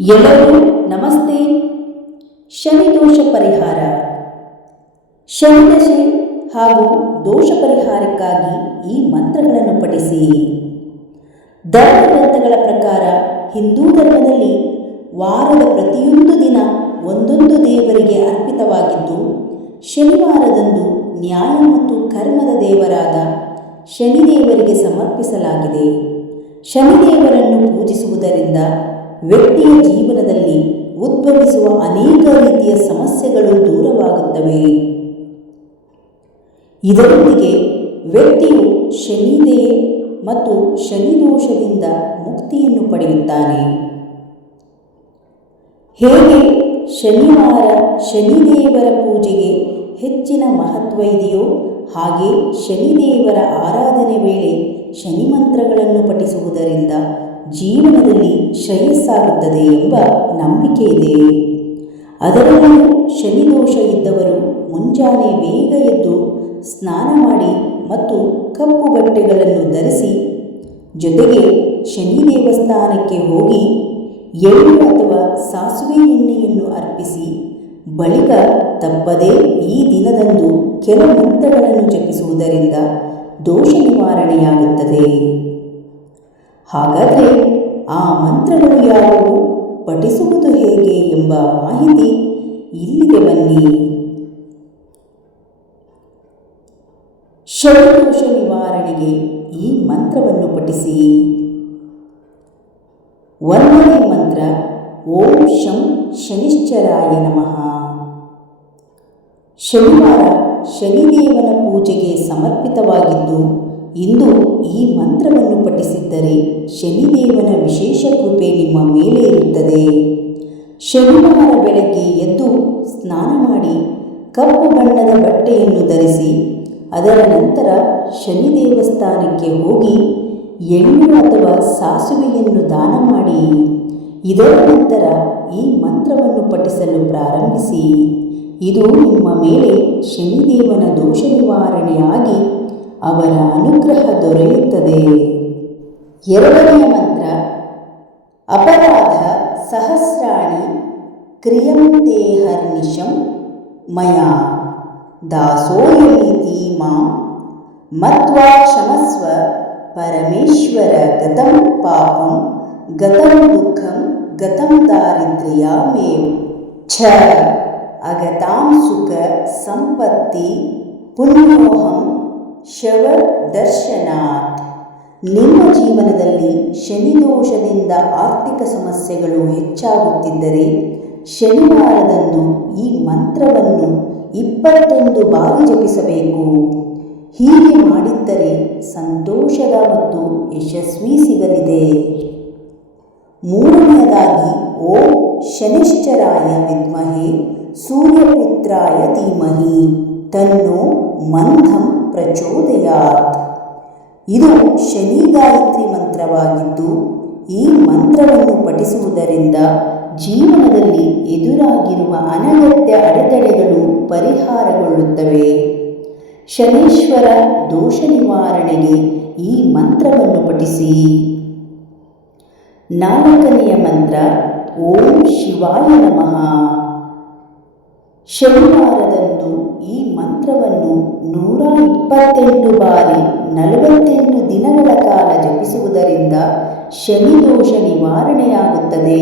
ಎಲ್ಲರಿಗೂ ನಮಸ್ತೆ. ಶನಿ ದೋಷ ಪರಿಹಾರ. ಶನಿ ಹಾಗೂ ದೋಷ ಪರಿಹಾರಕ್ಕಾಗಿ ಈ ಮಂತ್ರಗಳನ್ನು ಪಠಿಸಿ. ಧರ್ಮಗ್ರಂಥಗಳ ಪ್ರಕಾರ ಹಿಂದೂ ಧರ್ಮದಲ್ಲಿ ವಾರದ ಪ್ರತಿಯೊಂದು ದಿನ ಒಂದೊಂದು ದೇವರಿಗೆ ಅರ್ಪಿತವಾಗಿದ್ದು, ಶನಿವಾರದಂದು ನ್ಯಾಯ ಮತ್ತು ಕರ್ಮದ ದೇವರಾದ ಶನಿದೇವರಿಗೆ ಸಮರ್ಪಿಸಲಾಗಿದೆ. ಶನಿದೇವರನ್ನು ಪೂಜಿಸುವುದರಿಂದ ವ್ಯಕ್ತಿಯ ಜೀವನದಲ್ಲಿ ಉದ್ಭವಿಸುವ ಅನೇಕ ರೀತಿಯ ಸಮಸ್ಯೆಗಳು ದೂರವಾಗುತ್ತವೆ. ಇದರೊಂದಿಗೆ ವ್ಯಕ್ತಿಯು ಶನಿದೆಯೇ ಮತ್ತು ಶನಿದೋಷದಿಂದ ಮುಕ್ತಿಯನ್ನು ಪಡೆಯುತ್ತಾನೆ. ಹೇಗೆ ಶನಿವಾರ ಶನಿದೇವರ ಪೂಜೆಗೆ ಹೆಚ್ಚಿನ ಮಹತ್ವ ಇದೆಯೋ, ಹಾಗೆ ಶನಿದೇವರ ಆರಾಧನೆ ವೇಳೆ ಶನಿ ಮಂತ್ರಗಳನ್ನು ಪಠಿಸುವುದರಿಂದ ಜೀವನದಲ್ಲಿ ಶ್ರೇಯಸ್ಸಾಗುತ್ತದೆ ಎಂಬ ನಂಬಿಕೆ ಇದೆ. ಅದರಲ್ಲೂ ಶನಿದೋಷ ಇದ್ದವರು ಮುಂಜಾನೆ ಬೇಗ ಎದ್ದು ಸ್ನಾನ ಮಾಡಿ ಮತ್ತು ಕಪ್ಪು ಬಟ್ಟೆಗಳನ್ನು ಧರಿಸಿ ಜೊತೆಗೆ ಶನಿ ದೇವಸ್ಥಾನಕ್ಕೆ ಹೋಗಿ ಎಳ್ಳು ಅಥವಾ ಸಾಸುವೆ ಎಣ್ಣೆಯನ್ನು ಅರ್ಪಿಸಿ, ಬಳಿಕ ತಪ್ಪದೇ ಈ ದಿನದಂದು ಕೆಲವು ಮಂತ್ರಗಳನ್ನು ಜಪಿಸುವುದರಿಂದ ದೋಷ ನಿವಾರಣೆಯಾಗುತ್ತದೆ. ಹಾಗಾದರೆ ಆ ಮಂತ್ರಗಳು ಯಾವುವು ಪಠಿಸುವುದು ಹೇಗೆ ಎಂಬ ಮಾಹಿತಿ ಇಲ್ಲಿಗೆ ಬನ್ನಿ. ಶನಿದೋಷ ನಿವಾರಣೆಗೆ ಈ ಮಂತ್ರವನ್ನು ಪಠಿಸಿ. ಒಂದನೇ ಮಂತ್ರ, ಓಂ ಶಂ ಶನಿಶ್ಚರಾಯ ನಮಃ. ಶನಿವಾರ ಶನಿದೇವನ ಪೂಜೆಗೆ ಸಮರ್ಪಿತವಾಗಿದ್ದು ಇಂದು ಈ ಮಂತ್ರವನ್ನು ಪಠಿಸಿದ್ದರೆ ಶನಿದೇವನ ವಿಶೇಷ ಕೃಪೆ ನಿಮ್ಮ ಮೇಲೆ ಇರುತ್ತದೆ. ಶನಿವಾರ ಬೆಳಗ್ಗೆ ಎದ್ದು ಸ್ನಾನ ಮಾಡಿ ಕಪ್ಪು ಬಣ್ಣದ ಬಟ್ಟೆಯನ್ನು ಧರಿಸಿ, ಅದರ ನಂತರ ಶನಿ ದೇವಸ್ಥಾನಕ್ಕೆ ಹೋಗಿ ಎಳ್ಳು ಅಥವಾ ಸಾಸುವೆಯನ್ನು ದಾನ ಮಾಡಿ, ಇದರ ನಂತರ ಈ ಮಂತ್ರವನ್ನು ಪಠಿಸಲು ಪ್ರಾರಂಭಿಸಿ. ಇದು ನಿಮ್ಮ ಮೇಲೆ ಶನಿದೇವನ ದೋಷ ನಿವಾರಣೆಯಾಗಿ ಅವರ ಅನುಗ್ರಹ ದೊರೆಯುತ್ತದೆ ಎರಡನೆಯ ಮಂತ್ರ ಅಪರಾಧ ಸಹಸ್ರಾಣಿ ಕ್ರಿಯಂತೇಹರ್ನಿಶಂ ಮಯ ದಾಸೋಯಮಿತಿ ಮಾಂ ಮತ್ವಾ ಕ್ಷಮಸ್ವ ಪರಮೇಶ್ವರ ಗತಂ ಪಾಪಂ ಗತಂ ದುಃಖಂ ಗತಂ ದಾರಿದ್ರ್ಯಮೇವ್ ಛ ಅಗತಾಂ ಸುಖ ಸಂಪತ್ತಿ ಪುಣ್ಯೋಹಂ ಶವ ದರ್ಶನ ನಿಮ್ಮ ಜೀವನದಲ್ಲಿ ಶನಿದೋಷದಿಂದ ಆರ್ಥಿಕ ಸಮಸ್ಯೆಗಳು ಹೆಚ್ಚಾಗುತ್ತಿದ್ದರೆ ಶನಿವಾರದಂದು ಈ ಮಂತ್ರವನ್ನು ಇಪ್ಪತ್ತೊಂದು ಬಾರಿ ಜಪಿಸಬೇಕು. ಹೀಗೆ ಮಾಡಿದ್ದರೆ ಸಂತೋಷದ ಮತ್ತು ಯಶಸ್ವಿ ಸಿಗಲಿದೆ. ಮೂರನೆಯದಾಗಿ, ಓಂ ಶನಿಶ್ಚರಾಯ ವಿದ್ಮಹೆ ಸೂರ್ಯಪುತ್ರಾಯ ಧೀಮಹಿ. ತನ್ನು ಮಂಥಂ ಪ್ರಚೋದಯಾತ್. ಇದು ಶನಿ ಗಾಯತ್ರಿ ಮಂತ್ರವಾಗಿದ್ದು, ಈ ಮಂತ್ರವನ್ನು ಪಠಿಸುವುದರಿಂದ ಜೀವನದಲ್ಲಿ ಎದುರಾಗಿರುವ ಅನಗತ್ಯ ಅಡೆತಡೆಗಳು ಪರಿಹಾರಗೊಳ್ಳುತ್ತವೆ. ಶನೀಶ್ವರ ದೋಷ ನಿವಾರಣೆಗೆ ಈ ಮಂತ್ರವನ್ನು ಪಠಿಸಿ. ನಾಲ್ಕನೆಯ ಮಂತ್ರ, ಓಂ ಶಿವಾಯ ನಮಃ. ಶನಿವಾರದಂದು ಈ ಮಂತ್ರವನ್ನು ನೂರ ಇಪ್ಪತ್ತೆಂಟು ಬಾರಿ ನಲವತ್ತೆಂಟು ದಿನಗಳ ಕಾಲ ಜಪಿಸುವುದರಿಂದ ಶನಿದೋಷ ನಿವಾರಣೆಯಾಗುತ್ತದೆ.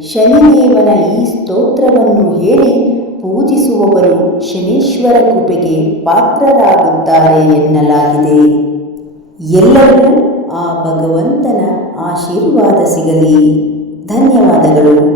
ಶನಿದೇವನ ಈ ಸ್ತೋತ್ರವನ್ನು ಹೇಳಿ ಪೂಜಿಸುವವರು ಶನೀಶ್ವರ ಕೃಪೆಗೆ ಪಾತ್ರರಾಗುತ್ತಾರೆ ಎನ್ನಲಾಗಿದೆ. ಎಲ್ಲರಿಗೂ ಆ ಭಗವಂತನ ಆಶೀರ್ವಾದ ಸಿಗಲಿ. ಧನ್ಯವಾದಗಳು.